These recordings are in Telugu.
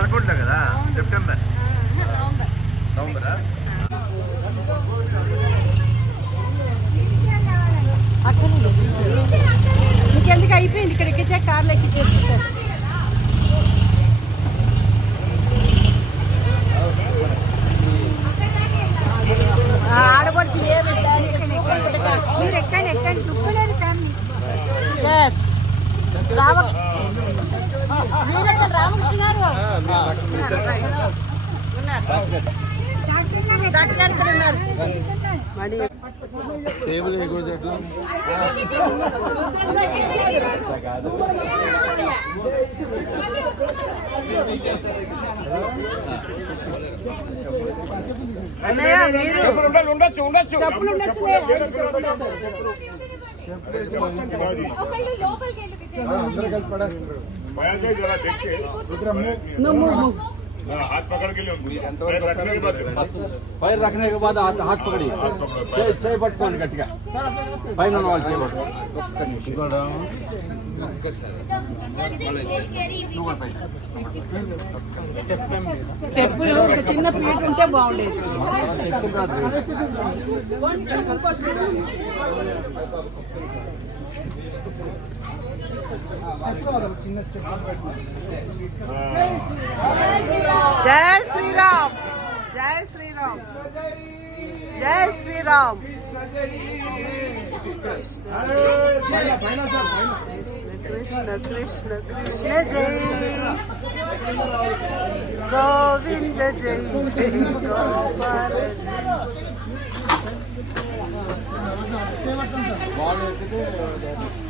పదకొండులో కదా? సెప్టెంబర్. నవంబర్. నవంబరా? ఇంకెందుకు అయిపోయింది? ఇక్కడ ఎక్కించే కార్లు ఎక్కించేస్తారు ఆడపడిచి ఏమి మీరు ఎక్కండి ఎక్కండి దుఃఖలేదు కానీ ఎస్ రామ వీరక్క రామకృష్ణ గారు ఉన్నారు డాక్టర్ గారు ఇక్కడ ఉన్నారు మళ్ళీ వేయకూడదు ఎట్లా మీరు ఉండొచ్చు ఉండొచ్చు చెప్పులు ఉండొచ్చు ఒకళ్ళు లోపలికి ఎందుకు हाथ पकड़ के लिए पैर रखने के बाद పైన రఖనే के बाद हाथ हाथ पकड़ी చేయి చేయి పట్టుకోండి గట్టిగా పైన ఉన్న వాళ్ళు చేయి పట్టుకోండి ఇంకోటి స్టెప్పులు ఒక చిన్న పీట ఉంటే బాగుండేది కొంచెం ఇంకో step. జై శ్రీరామ్ జై శ్రీరామ్ జై శ్రీరామ్ కృష్ణ కృష్ణ కృష్ణ జై గోవింద జై జై గోపాల జై बीच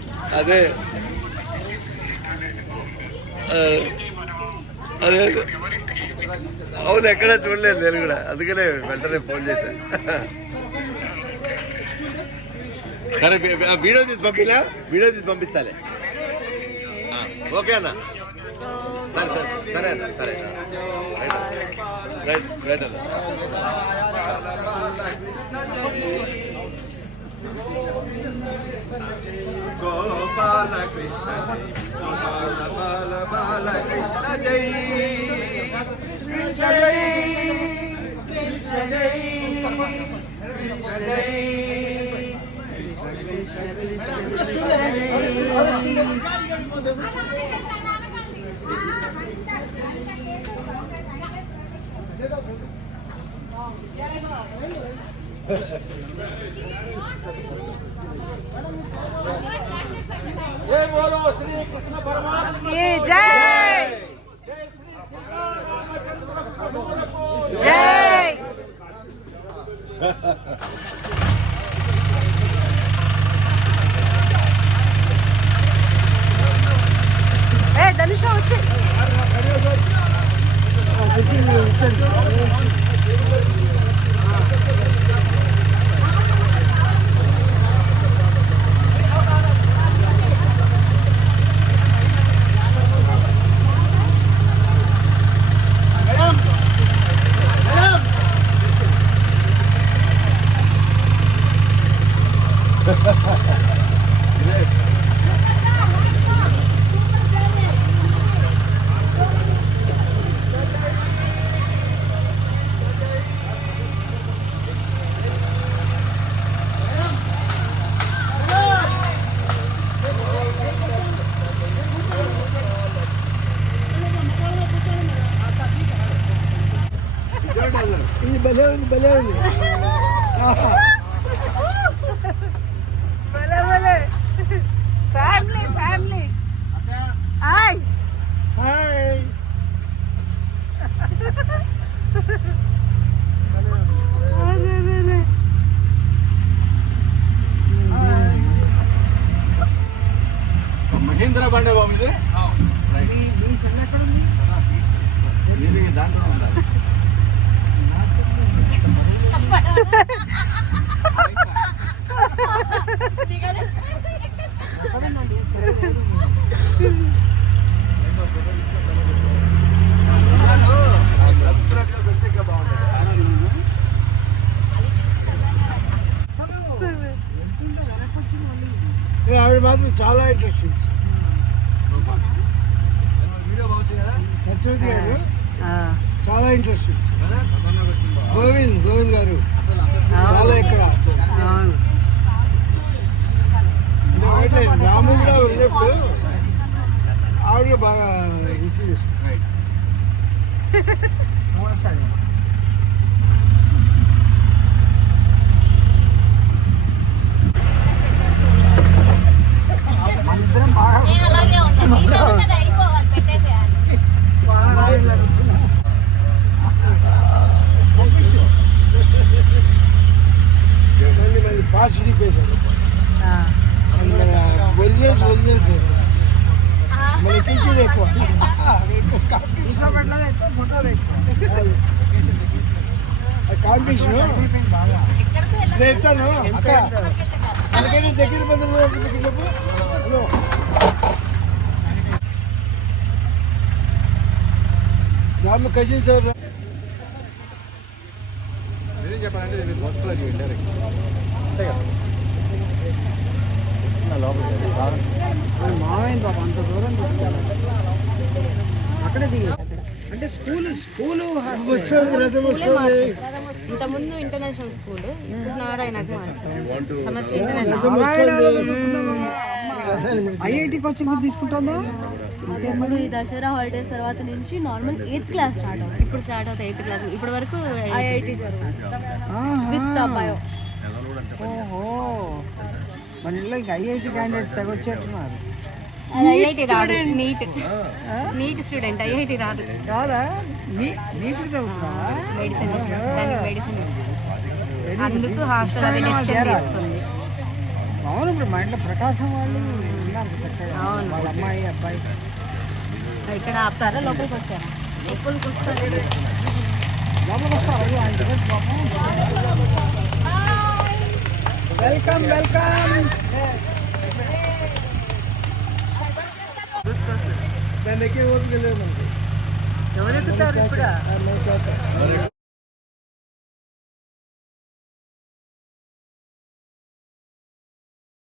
అదే. అదే. అవును ఎక్కడ చూడలేదు నేను కూడా. అందుకనే వెంటనే ఫోన్ చేశాను. సరే వీడియో తీసి పంపినా వీడియో తీసి పంపిస్తాలే. ఓకే అన్న. సరే సరే సరే అన్న సరే. రైట్ అన్న. రైట్ రైట్ అన్న. కృష్ణ జై గోపాల బాల బాల కృష్ణ జై కృష్ణ జై కృష్ణ జై కృష్ణ జై జై బోలో శ్రీ కృష్ణ పరమాత్మ జై! జై! balloon, balloon. Bale, bale. Family, family. Hi. Hi. ఆవిడ మాత్రం చాలా ఇంట్రెస్ట్ సత్యవతి గారు చాలా ఇంట్రెస్ట్ గోవింద్ గోవింద్ గారు. రాముడు కూడా ఉన్నప్పుడు ఆవిడ బాగా రిసీవ్ చేసుకుంటారు నేను బాగా నేను ఎత్తాను అక్క అందుకని దగ్గర బంధువులు చెప్పు హలో రాము కజిన్స్ ఎవరు మామయ్య బాబు అంత దూరం తీసుకెళ్ళాలి. అక్కడే అక్కడ అంటే స్కూల్ స్కూల్ వస్తుంది రథం వస్తుంది. ఇంతకుముందు ఇంటర్నేషనల్ స్కూల్ ఇప్పుడు నారాయణకు మార్చారు. సమస్య ఇంటర్నేషనల్. ఐఐటి కోచింగ్ కూడా తీసుకుంటుందా? ఇప్పుడు ఈ దసరా హాలిడేస్ తర్వాత నుంచి నార్మల్ ఎయిత్ క్లాస్ స్టార్ట్ అవుతుంది. ఇప్పుడు స్టార్ట్ అవుతాయి ఎయిత్ క్లాస్ ఇప్పటి వరకు ఐఐటి జరుగుతుంది. విత్ బయో ఓహో. మన ఇంట్లో ఇంకా ఐఐటి క్యాండిడేట్స్ తెగొచ్చేట్టున్నారు. ఐఐటి రాదు. నీట్ నీట్ స్టూడెంట్ ఐఐటి రాదు. కాదా మెడిసిన్ దానికి మెడిసిన్ అందుకు హాస్టల్ అది డిస్టెన్స్. తీసుకుంది అవును ఇప్పుడు మా ఇంట్లో ప్రకాశం వాళ్ళు ఉన్నారు చక్కగా. అవును. వాళ్ళ అమ్మాయి అబ్బాయి. ఇక్కడ ఆపుతారా? లోపలికి వచ్చారా? లోపలికి వస్తారు? లోపలికి వస్తారు? ఆయన. వెల్కమ్ వెల్కమ్ ഞാൻ നെക്കി ഓർമ്മയില്ലേ നമുക്ക്?